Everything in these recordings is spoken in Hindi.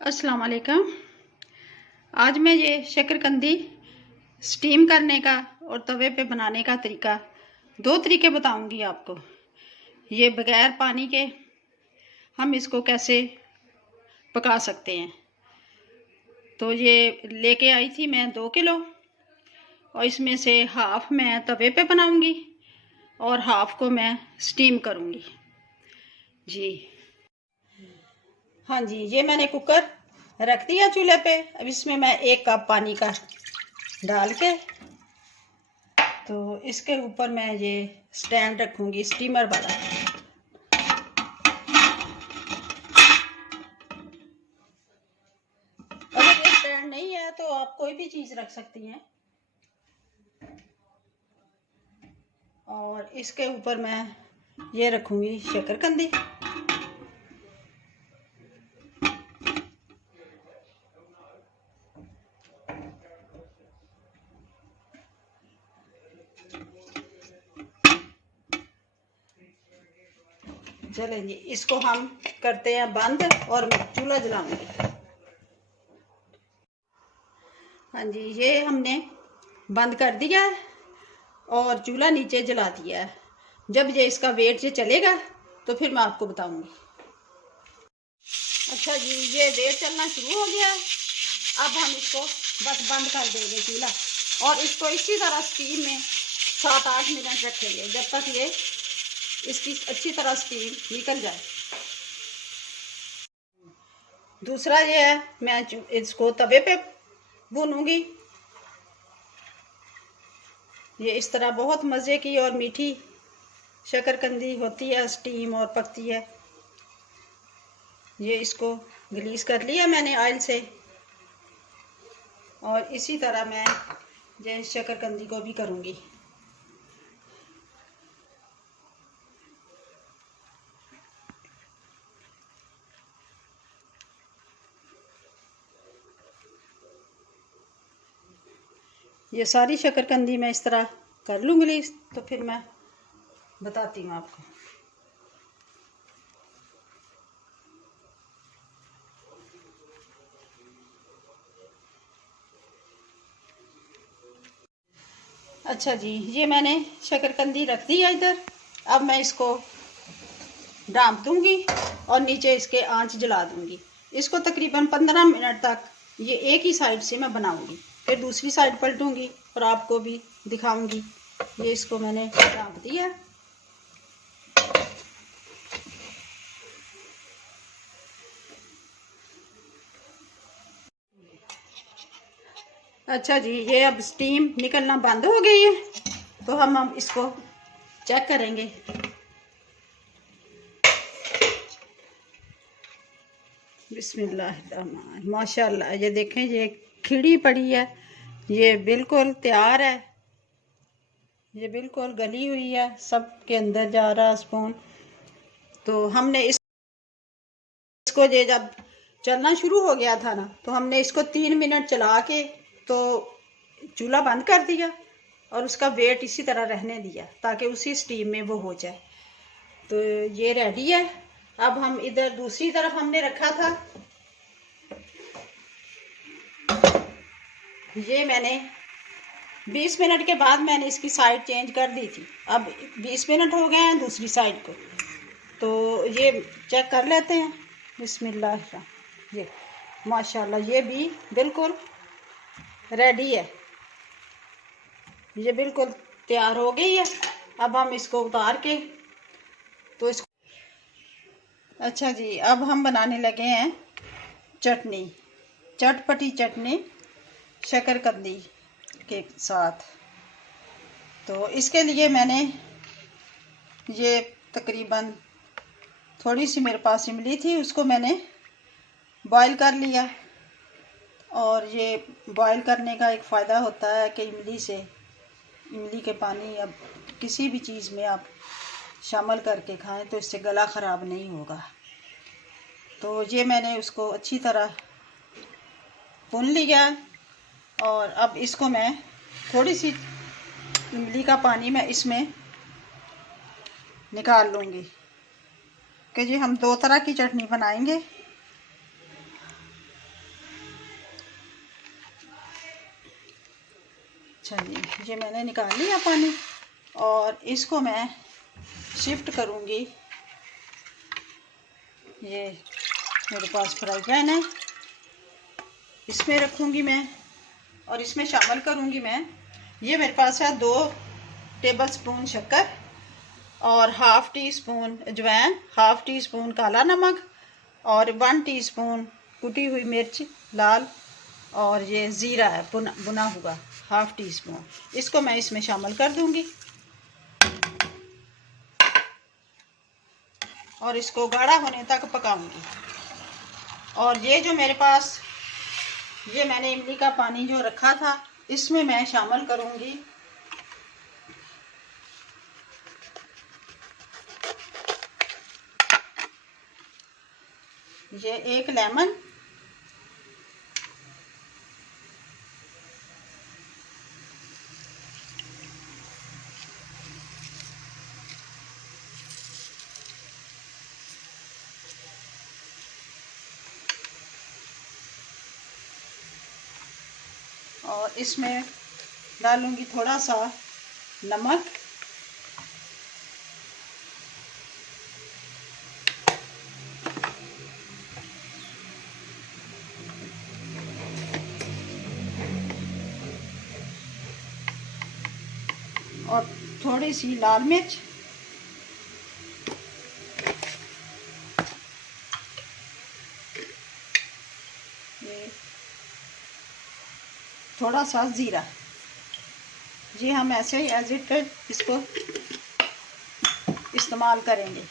अस्सलाम वालेकुम। आज मैं ये शकरकंदी स्टीम करने का और तवे पे बनाने का दो तरीके बताऊंगी आपको। ये बगैर पानी के हम इसको कैसे पका सकते हैं। तो ये लेके आई थी मैं 2 किलो, और इसमें से हाफ मैं तवे पे बनाऊंगी और हाफ को मैं स्टीम करूंगी जी। हाँ जी, ये मैंने कुकर रख दिया चूल्हे पे। अब इसमें मैं 1 कप पानी का डाल के, तो इसके ऊपर मैं ये स्टैंड रखूंगी स्टीमर वाला। अगर ये स्टैंड नहीं है तो आप कोई भी चीज रख सकती हैं। और इसके ऊपर मैं ये रखूंगी शकरकंदी। चलें जी, इसको हम करते हैं बंद और चूल्हा जलाऊंगी। हाँ जी, ये हमने बंद कर दिया है और चूल्हा नीचे जला दिया है। जब ये इसका वेट ये चलेगा तो फिर मैं आपको बताऊंगी। अच्छा जी, ये वेट चलना शुरू हो गया है। अब हम इसको बस बंद कर देंगे चूल्हा, और इसको इसी तरह स्टीम में 7-8 मिनट रखेंगे जब तक ये इसकी अच्छी तरह स्टीम निकल जाए। दूसरा ये है, मैं इसको तवे पे भूनूंगी। ये इस तरह बहुत मज़े की और मीठी शकरकंदी होती है, स्टीम और पकती है। ये इसको ग्रीस कर लिया मैंने ऑयल से, और इसी तरह मैं ये शकरकंदी को भी करूँगी। ये सारी शकरकंदी मैं इस तरह कर लूँगी, तो फिर मैं बताती हूँ आपको। अच्छा जी, ये मैंने शकरकंदी रख दी है इधर। अब मैं इसको ढाँप दूँगी और नीचे इसके आंच जला दूँगी। इसको तकरीबन 15 मिनट तक ये एक ही साइड से मैं बनाऊँगी, फिर दूसरी साइड पलटूँगी और आपको भी दिखाऊँगी। ये इसको मैंने ढाँप दिया। अच्छा जी, ये अब स्टीम निकलना बंद हो गई है, तो हम इसको चेक करेंगे। बिस्मिल्लाह, माशाल्लाह, ये देखें, ये खिड़ी पड़ी है, ये बिल्कुल तैयार है। ये बिल्कुल गली हुई है, सब के अंदर जा रहा है स्पून। तो हमने इसको ये जब चलना शुरू हो गया था ना, तो हमने इसको 3 मिनट चला के तो चूल्हा बंद कर दिया और उसका वेट इसी तरह रहने दिया ताकि उसी स्टीम में वो हो जाए। तो ये रेडी है। अब हम इधर दूसरी तरफ हमने रखा था, ये मैंने 20 मिनट के बाद मैंने इसकी साइड चेंज कर दी थी। अब 20 मिनट हो गए हैं दूसरी साइड को, तो ये चेक कर लेते हैं। बिस्मिल्लाह, ये माशाल्लाह, ये भी बिल्कुल रेडी है, ये बिल्कुल तैयार हो गई है। अब हम इसको उतार के तो इसको, अच्छा जी, अब हम बनाने लगे हैं चटनी, चटपटी चटनी शकरकंदी के साथ। तो इसके लिए मैंने ये तकरीबन थोड़ी सी मेरे पास इमली थी, उसको मैंने बॉईल कर लिया। और ये बॉईल करने का एक फ़ायदा होता है कि इमली के पानी अब किसी भी चीज़ में आप शामिल करके खाएं तो इससे गला ख़राब नहीं होगा। तो ये मैंने उसको अच्छी तरह भून लिया, और अब इसको मैं थोड़ी सी इमली का पानी मैं इसमें निकाल लूँगी कि जी हम 2 तरह की चटनी बनाएंगे। अच्छा जी, ये मैंने निकाल लिया पानी और इसको मैं शिफ्ट करूँगी। ये मेरे पास फ्राई पैन है, इसमें रखूँगी मैं और इसमें शामिल करूँगी मैं, ये मेरे पास है 2 टेबल स्पून शक्कर और हाफ़ टी स्पून अजवाइन, हाफ़ टी स्पून काला नमक और 1 टीस्पून कुटी हुई मिर्च लाल, और ये ज़ीरा है बुना हुआ हाफ़ टी स्पून। इसको मैं इसमें शामिल कर दूंगी और इसको गाढ़ा होने तक पकाऊंगी। और ये जो मेरे पास ये मैंने इमली का पानी जो रखा था इसमें मैं शामिल करूंगी ये 1 लेमन, और इसमें डालूंगी थोड़ा सा नमक, और थोड़ी सी लाल मिर्च, थोड़ा सा ज़ीरा। जी हम ऐसे ही एज इट इसको इस्तेमाल करेंगे,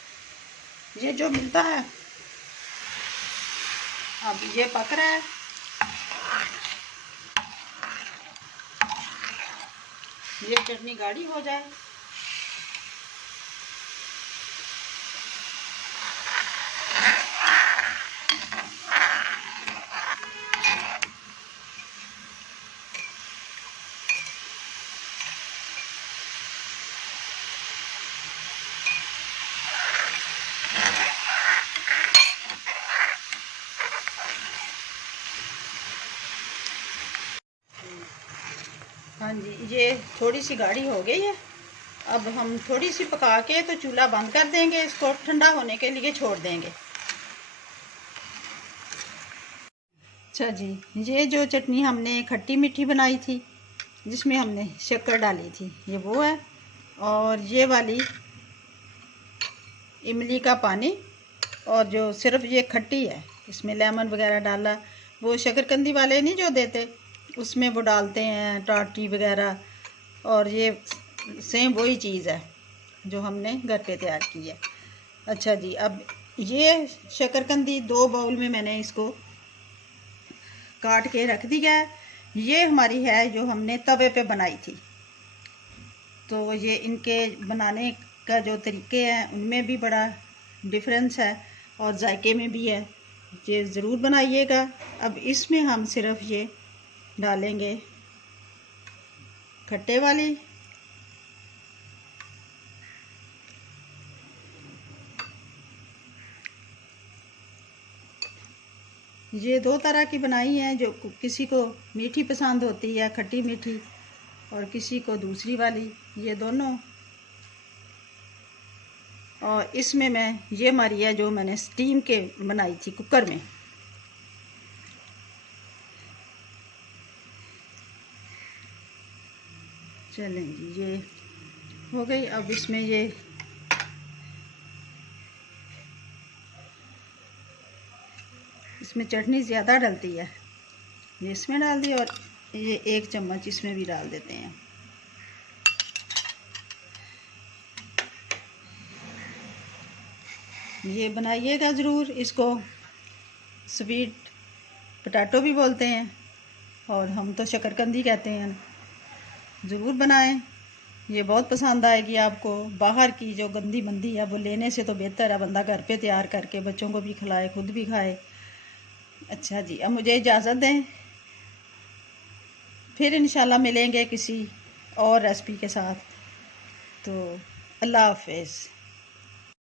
ये जो मिलता है। अब ये पक रहा है, ये चटनी गाढ़ी हो जाए। हाँ जी, ये थोड़ी सी गाढ़ी हो गई है। अब हम थोड़ी सी पका के तो चूल्हा बंद कर देंगे, इसको ठंडा होने के लिए छोड़ देंगे। अच्छा जी, ये जो चटनी हमने खट्टी मीठी बनाई थी जिसमें हमने शक्कर डाली थी ये वो है, और ये वाली इमली का पानी, और जो सिर्फ ये खट्टी है इसमें लेमन वगैरह डाला, वो शकरकंदी वाले नहीं जो देते उसमें वो डालते हैं टाटी वगैरह, और ये सेम वही चीज़ है जो हमने घर पे तैयार की है। अच्छा जी, अब ये शकरकंदी 2 बाउल में मैंने इसको काट के रख दिया है। ये हमारी है जो हमने तवे पे बनाई थी, तो ये इनके बनाने का जो तरीके हैं उनमें भी बड़ा डिफरेंस है और जायके में भी है, ये ज़रूर बनाइएगा। अब इसमें हम सिर्फ ये डालेंगे खट्टे वाली, ये 2 तरह की बनाई है, जो किसी को मीठी पसंद होती है खट्टी मीठी, और किसी को दूसरी वाली, ये दोनों। और इसमें मैं ये हमारी है जो मैंने स्टीम के बनाई थी कुकर में। चलें जी, ये हो गई। अब इसमें ये इसमें चटनी ज़्यादा डलती है, ये इसमें डाल दी, और ये 1 चम्मच इसमें भी डाल देते हैं। ये बनाइएगा ज़रूर, इसको स्वीट पोटैटो भी बोलते हैं और हम तो शकरकंदी कहते हैं। ज़रूर बनाएं, ये बहुत पसंद आएगी आपको। बाहर की जो गंदी मंदी है वो लेने से तो बेहतर है बंदा घर पे तैयार करके बच्चों को भी खिलाए, खुद भी खाए। अच्छा जी, अब मुझे इजाज़त दें, फिर इंशाल्लाह मिलेंगे किसी और रेसिपी के साथ। तो अल्लाह हाफ़िज़।